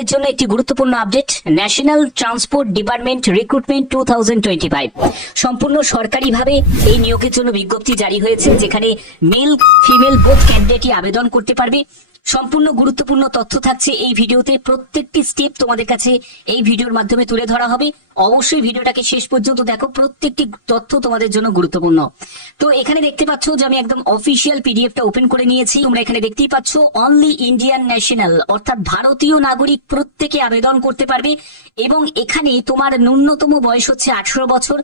এর জন্য একটি গুরুত্বপূর্ণ update, national transport department recruitment 2025 সম্পূর্ণ সরকারিভাবে এই নিয়োগের জন্য বিজ্ঞপ্তি জারি হয়েছে, যেখানে মেল ফিমেল বোথ ক্যান্ডিডেটই আবেদন করতে পারবে। সম্পূর্ণ গুরুত্বপূর্ণ তথ্য থাকছে এই ভিডিওতে, প্রত্যেকটি স্টেপ তোমাদের কাছে এই ভিডিওর মাধ্যমে তুলে ধরা হবে। অবশ্যই ভিডিওটাকে শেষ পর্যন্ত দেখো, প্রত্যেকটি তথ্য তোমাদের জন্য গুরুত্বপূর্ণ। তো এখানে দেখতে পাচ্ছ যে আমি একদম অফিসিয়াল পিডিএফটা ওপেন করে নিয়েছি। তোমরা এখানে দেখতেই পাচ্ছ অনলি ইন্ডিয়ান ন্যাশনাল, অর্থাৎ ভারতীয় নাগরিক প্রত্যেকে আবেদন করতে পারবে। এবং এখানে তোমার ন্যূনতম বয়স হচ্ছে 18 বছর।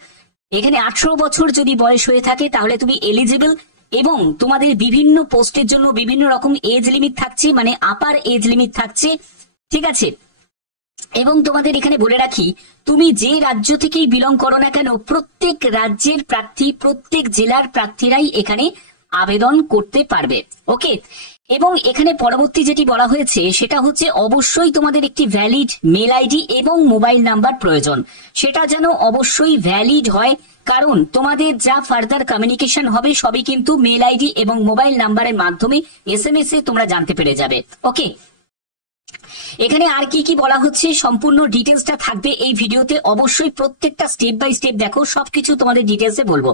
এখানে 18 বছর যদি বয়স হয়ে থাকে তাহলে তুমি এলিজিবল, এবং তোমাদের বিভিন্ন পোস্টের জন্য বিভিন্ন রকম এজ লিমিট থাকছে, মানে আপার এজ লিমিট থাকছে, ঠিক আছে। এবং তোমাদের এখানে বলে রাখি, তুমি যে রাজ্য থেকেই বিলং করো না কেন, প্রত্যেক রাজ্যের প্রার্থী, প্রত্যেক জেলার প্রার্থীরাই এখানে আবেদন করতে পারবে। ওকে, এবং এখানে পরবর্তী যেটি বলা হয়েছে সেটা হচ্ছে অবশ্যই তোমাদের একটি ভ্যালিড মেল আইডি এবং মোবাইল নাম্বার প্রয়োজন। সেটা যেন অবশ্যই ভ্যালিড হয়, কারণ তোমাদের যা ফার্দার কমিউনিকেশন হবে সবই কিন্তু মেল আইডি এবং মোবাইল নাম্বারের মাধ্যমে SMS এ তোমরা জানতে পেরে যাবে। ওকে, এখানে আর কি কি বলা হচ্ছে সম্পূর্ণ ডিটেলসটা থাকবে এই ভিডিওতে। অবশ্যই প্রত্যেকটা স্টেপ বাই স্টেপ দেখো, সবকিছু তোমাদের ডিটেলসে বলবো।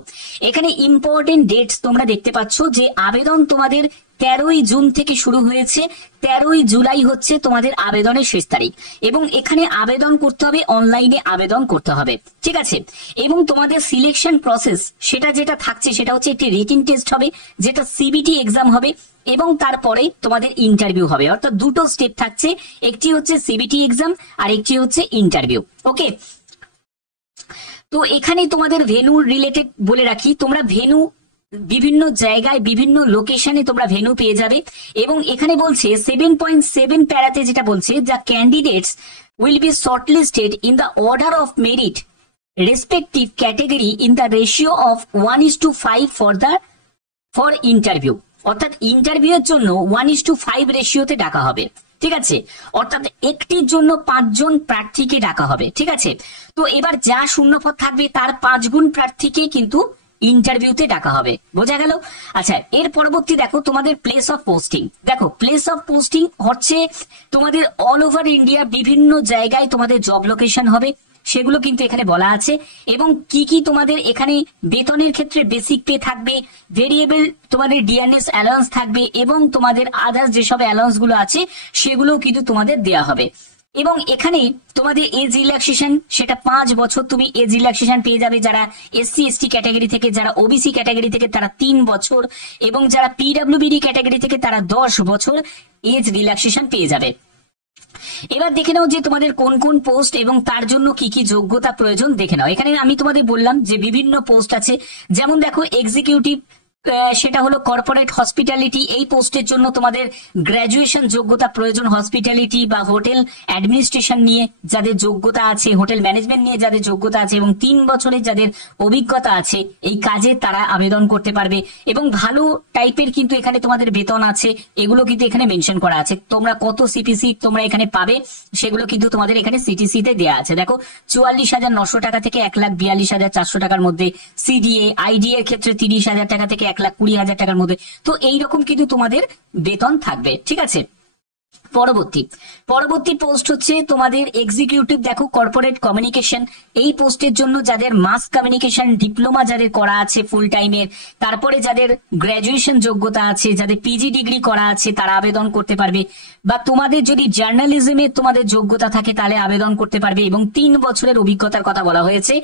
এখানে ইম্পর্টেন্ট ডেটস তোমরা দেখতে পাচ্ছ যে আবেদন তোমাদের 13ই জুন থেকে শুরু হয়েছে, 13ই জুলাই হচ্ছে তোমাদের আবেদনের শেষ তারিখ। এবং এখানে আবেদন করতে হবে, অনলাইনে আবেদন করতে হবে, ঠিক আছে। এবং তোমাদের সিলেকশন প্রসেস সেটা যেটা থাকছে সেটা হচ্ছে একটি রিটিন টেস্ট হবে, যেটা CBT এক্সাম হবে, এবং তারপরে তোমাদের ইন্টারভিউ হবে। অর্থাৎ দুটো স্টেপ থাকছে, একটি হচ্ছে CBT এক্সাম আর একটি হচ্ছে ইন্টারভিউ। ওকে, তো এখানে তোমাদের ভেনু রিলেটেড বলে রাখি, তোমরা ভেনু বিভিন্ন জায়গায় বিভিন্ন লোকেশনে তোমরা ভেনু পেয়ে যাবে। এবং এখানে বলছে 7.7 প্যারাতে যেটা বলছে, the candidates will be shortlisted in the order of merit respective category in the ratio of 1:5 for interview. অর্থাৎ ইন্টারভিউ এর জন্য 1:5 রেশিওতে ডাকা হবে, ঠিক আছে। অর্থাৎ একটির জন্য 5 জন প্রার্থীকে ডাকা হবে, ঠিক আছে। তো এবার যা শূন্যপদ থাকবে তার 5 গুণ প্রার্থীকে কিন্তু ইন্টারভিউতে ডাকা হবে, বোঝা গেল। আচ্ছা, এর পরবর্তী দেখো তোমাদের প্লেস অফ পোস্টিং। দেখো প্লেস অফ পোস্টিং হচ্ছে তোমাদের অল ওভার ইন্ডিয়া, বিভিন্ন জায়গায় তোমাদের জব লোকেশন হবে, সেগুলো কিন্তু এখানে বলা আছে। এবং কি কি তোমাদের এখানে বেতনের ক্ষেত্রে বেসিক পে থাকবে, ভেরিয়েবল তোমাদের ডিএনএস অ্যালাউন্স থাকবে, এবং তোমাদের আদার্স যেসব অ্যালাউন্স গুলো আছে সেগুলোও কিন্তু তোমাদের দেওয়া হবে। এবং এখানে তোমাদের এজ রিল্যাক্সেশন, সেটা 5 বছর তুমি এজ রিল্যাক্সেশন পেয়ে যাবে। যারা SC ST ক্যাটাগরি থেকে, যারা OBC ক্যাটাগরি থেকে তারা 3 বছর, এবং যারা PWBD ক্যাটাগরি থেকে তারা 10 বছর এজ রিল্যাক্সেশন পেয়ে যাবে। এবার দেখে নাও যে তোমাদের কোন কোন পোস্ট এবং তার জন্য কি কি যোগ্যতা প্রয়োজন দেখে নাও। এখানে আমি তোমাদের বললাম যে বিভিন্ন পোস্ট আছে, যেমন দেখো এক্সিকিউটিভ, সেটা হলো কর্পোরেট হসপিটালিটি। এই পোস্টের জন্য তোমাদের গ্র্যাজুয়েশন যোগ্যতা প্রয়োজন, হসপিটালিটি বা হোটেল অ্যাডমিনিস্ট্রেশন নিয়ে যাদের যোগ্যতা আছে, হোটেল ম্যানেজমেন্ট নিয়ে যাদের যোগ্যতা আছে, এবং 3 বছরের যাদের অভিজ্ঞতা আছে এই কাজে, তারা আবেদন করতে পারবে। এবং ভালো টাইপের কিন্তু এখানে তোমাদের বেতন আছে, এগুলো কিন্তু এখানে মেনশন করা আছে। তোমরা কত CPC তোমরা এখানে পাবে সেগুলো কিন্তু তোমাদের এখানে CTC তে দেওয়া আছে। দেখো 44,900 টাকা থেকে 1,42,400 টাকার মধ্যে, CDA ID এর ক্ষেত্রে 30,000 টাকা থেকে 1,20,000 টাকার মধ্যে। তো এইরকম কিন্তু তোমাদের বেতন থাকবে, ঠিক আছে। পরবর্তী পোস্ট হচ্ছে তোমাদের এক্সিকিউটিভ। দেখো কর্পোরেট কমিউনিকেশন, এই পোস্টের জন্য যাদের মাস কমিউনিকেশন ডিপ্লোমা যাদের করা আছে ফুল টাইমের, তারপরে যাদের গ্র্যাজুয়েশন যোগ্যতা আছে, যাদের PG ডিগ্রি করা আছে তারা আবেদন করতে পারবে। বা তোমাদের যদি জার্নালিজমে তোমাদের যোগ্যতা থাকে তাহলে আবেদন করতে পারবে। এবং 3 বছরের অভিজ্ঞতার কথা বলা হয়েছে।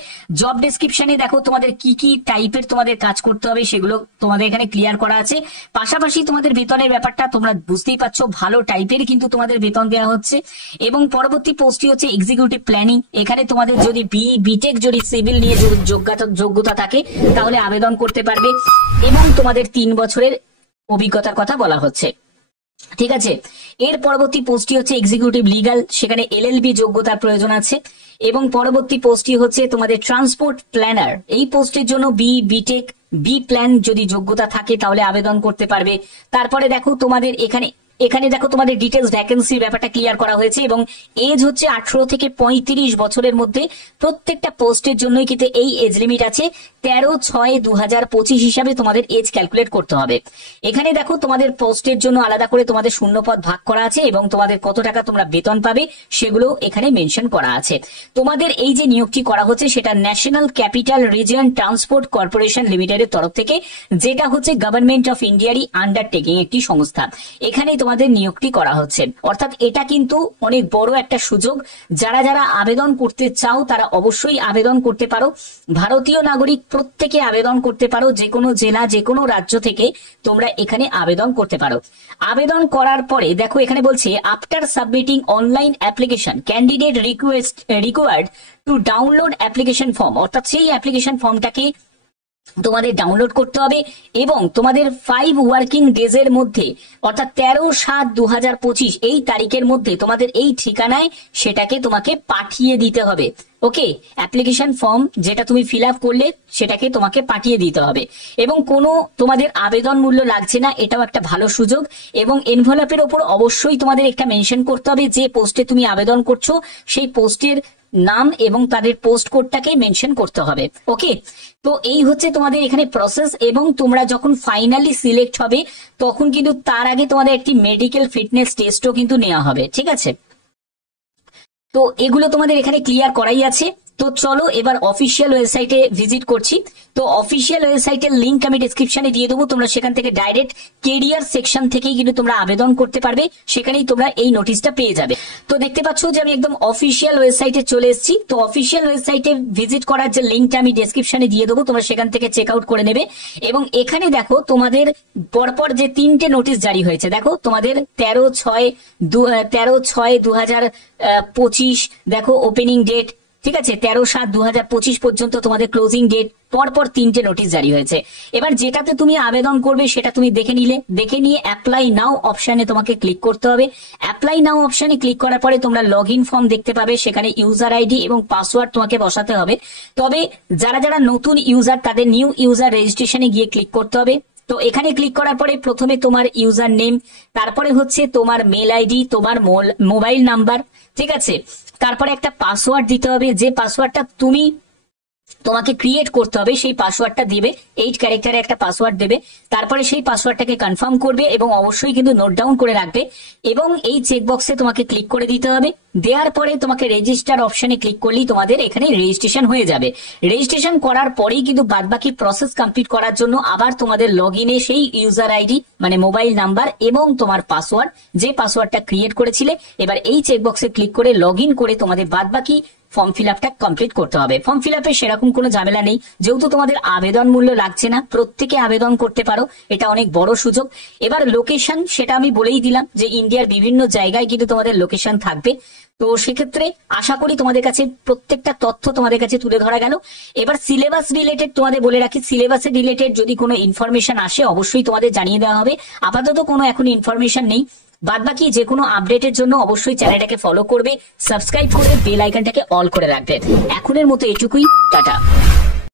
জব ডেসক্রিপশনে দেখো তোমাদের কি কি টাইপের তোমাদের কাজ করতে হবে সেগুলো তোমাদের এখানে ক্লিয়ার করা আছে। পাশাপাশি তোমাদের বেতনের ব্যাপারটা তোমরা বুঝতেই পারছো, ভালো টাইপের কিন্তু তোমাদের বেতন দেওয়া হচ্ছে। এবং পরবর্তী পোস্টটি হচ্ছে এক্সিকিউটিভ প্ল্যানিং। এখানে তোমাদের যদি BTech যদি সিভিল নিয়ে যোগ্যতা থাকে তাহলে আবেদন করতে পারবে, এবং তোমাদের 3 বছরের অভিজ্ঞতার কথা বলা হচ্ছে, ঠিক আছে। এর পরবর্তী পোস্টটি হচ্ছে এক্সিকিউটিভ লিগাল, সেখানে LLB যোগ্যতার প্রয়োজন আছে। এবং পরবর্তী পোস্টটি হচ্ছে তোমাদের ট্রান্সপোর্ট প্ল্যানার। এই পোস্টের জন্য BTech B প্ল্যান যদি যোগ্যতা থাকে তাহলে আবেদন করতে পারবে। তারপরে দেখো তোমাদের এখানে এখানে দেখো তোমাদের ডিটেলস ভ্যাকেন্সির ব্যাপারটা ক্লিয়ার করা হয়েছে এবং এজ হচ্ছে 18 থেকে 35 বছরের মধ্যে। প্রত্যেকটা পোস্টের জন্যই কিন্তু এই এজ লিমিট আছে। 13/6/2025 হিসাবে তোমাদের এজ ক্যালকুলেট করতে হবে। এখানে দেখো তোমাদের পোস্টের জন্য আলাদা করে তোমাদের শূন্যপদ ভাগ করা আছে এবং তোমাদের কত টাকা তোমরা বেতন পাবে সেগুলো এখানে মেনশন করা আছে। তোমাদের এই যে নিয়োগটি করা হচ্ছে সেটা national capital region transport corporation লিমিটেডের তরফ থেকে, যেটা হচ্ছে গভর্নমেন্ট অফ ইন্ডিয়ারই আন্ডারটেকিং একটি সংস্থা। এখানেই তোমাদের নিয়োগটি করা হচ্ছে। অর্থাৎ এটা কিন্তু অনেক বড় একটা সুযোগ। যারা যারা আবেদন করতে চাও তারা অবশ্যই আবেদন করতে পারো। ভারতীয় নাগরিক প্রত্যেকে আবেদন করতে পারো। যে কোনো জেলা, যে কোনো রাজ্য থেকে তোমরা এখানে আবেদন করতে পারো। আবেদন করার পরে দেখো এখানে বলছে after submitting online application candidate required to download application form. অর্থাৎ সেই অ্যাপ্লিকেশন ফর্মটাকে তোমাদের ডাউনলোড করতে হবে এবং তোমাদের 5 ওয়ার্কিং ডেজ এর মধ্যে অর্থাৎ 13/7/2025 এই তারিখের মধ্যে তোমাদের এই ঠিকানায় সেটাকে তোমাকে পাঠিয়ে দিতে হবে। ওকে, অ্যাপ্লিকেশন ফর্ম যেটা তুমি ফিল আপ করলে সেটাকে তোমাকে পাঠিয়ে দিতে হবে এবং কোনো তোমাদের আবেদন মূল্য লাগছে না। এটাও একটা ভালো সুযোগ। এবং এনভেলপের ওপর অবশ্যই তোমাদের একটা মেনশন করতে হবে যে পোস্টে তুমি আবেদন করছো সেই পোস্টের নাম এবং তাদের পোস্ট কোডটাকে মেনশন করতে হবে। ওকে, তো এই হচ্ছে তোমাদের এখানে প্রসেস। এবং তোমরা যখন ফাইনালি সিলেক্ট হবে তখন কিন্তু তার আগে তোমাদের একটি মেডিকেল ফিটনেস টেস্টও কিন্তু নেওয়া হবে। ঠিক আছে, তো এগুলো তোমাদের এখানে ক্লিয়ার করাই আছে। তো চলো এবার অফিসিয়াল ওয়েবসাইটে ভিজিট করছি। তো অফিসিয়াল ওয়েবসাইটের লিংক আমি ডেসক্রিপশনে দিয়ে দেবো। তোমরা সেখান থেকে ডাইরেক্ট কেরিয়ার সেকশন থেকেই কিন্তু তোমরা আবেদন করতে পারবে। সেখানেই তোমরা এই নোটিশটা পেয়ে যাবে। তো দেখতে পাচ্ছ যে আমি একদম অফিসিয়াল ওয়েবসাইটে চলে এসেছি। তো অফিসিয়াল ওয়েবসাইটে ভিজিট করার যে লিংকটা আমি ডেসক্রিপশনে দিয়ে দেবো, তোমরা সেখান থেকে চেক আউট করে নেবে। এবং এখানে দেখো তোমাদের পরপর যে 3টে নোটিশ জারি হয়েছে। দেখো তোমাদের 13/6/2025 দেখো ওপেনিং ডেট। ঠিক আছে, 13/7/2025 পর্যন্ত তোমাদের ক্লোজিং ডেট। পরপর 3টে নোটিশ জারি হয়েছে। এবার যেটাতে তুমি আবেদন করবে সেটা তুমি দেখে নিলে। দেখে নিয়ে অ্যাপ্লাই নাও অপশনে তোমাকে ক্লিক করতে হবে। অ্যাপ্লাই নাও অপশনে ক্লিক করার পরে তোমরা লগ ইন ফর্ম দেখতে পাবে। সেখানে ইউজার আইডি এবং পাসওয়ার্ড তোমাকে বসাতে হবে। তবে যারা যারা নতুন ইউজার তাদের নিউ ইউজার রেজিস্ট্রেশনে গিয়ে ক্লিক করতে হবে। তো এখানে ক্লিক করার পরে প্রথমে তোমার ইউজার নেম, তারপরে হচ্ছে তোমার মেল আইডি, তোমার মোবাইল নাম্বার। ঠিক আছে, তারপরে একটা পাসওয়ার্ড দিতে হবে। যে পাসওয়ার্ডটা তোমাকে ক্রিয়েট করতে হবে সেই পাসওয়ার্ডটা দিবে। 8 ক্যারেক্টারে একটা পাসওয়ার্ড দেবে। তারপরে সেই পাসওয়ার্ডটাকে কনফার্ম করবে এবং অবশ্যই কিন্তু নোট ডাউন করে রাখবে। এবং এই চেকবক্সে তোমাকে ক্লিক করে দিতে হবে। দেওয়ার পরে তোমাকে রেজিস্টার অপশনে ক্লিক করলেই তোমাদের এখানে রেজিস্ট্রেশন হয়ে যাবে। রেজিস্ট্রেশন করার পরেই কিন্তু বাদবাকি প্রসেস কমপ্লিট করার জন্য আবার তোমাদের লগ ইনে সেই ইউজার আইডি মানে মোবাইল নাম্বার এবং তোমার পাসওয়ার্ড, যে পাসওয়ার্ডটা ক্রিয়েট করেছিলে, এবার এই চেকবক্সে ক্লিক করে লগ ইন করে তোমাদের বাদবাকি ফর্ম ফিল আপটা কমপ্লিট করতে হবে। ফর্ম ফিল আপে সেরকম কোনো ঝামেলা নেই, যেহেতু তোমাদের আবেদন মূল্য লাগছে না। প্রত্যেকে আবেদন করতে পারো, এটা অনেক বড় সুযোগ। এবার লোকেশন সেটা আমি বলেই দিলাম যে ইন্ডিয়ার বিভিন্ন জায়গায় কিন্তু তোমাদের লোকেশন থাকবে। তো সেক্ষেত্রে আশা করি তোমাদের কাছে প্রত্যেকটা তথ্য তোমাদের কাছে তুলে ধরা গেল। এবার সিলেবাস রিলেটেড তোমাদের বলে রাখি, সিলেবাসের রিলেটেড যদি কোনো ইনফরমেশন আসে অবশ্যই তোমাদের জানিয়ে দেওয়া হবে। আপাতত কোনো এখন ইনফরমেশন নেই। বাদবাকি যে কোনো আপডেটের জন্য অবশ্যই চ্যানেলটাকে ফলো করবে, সাবস্ক্রাইব করে বেল আইকনটাকে অল করে রাখবে। এখনের মতো এটুকুই, টাটা।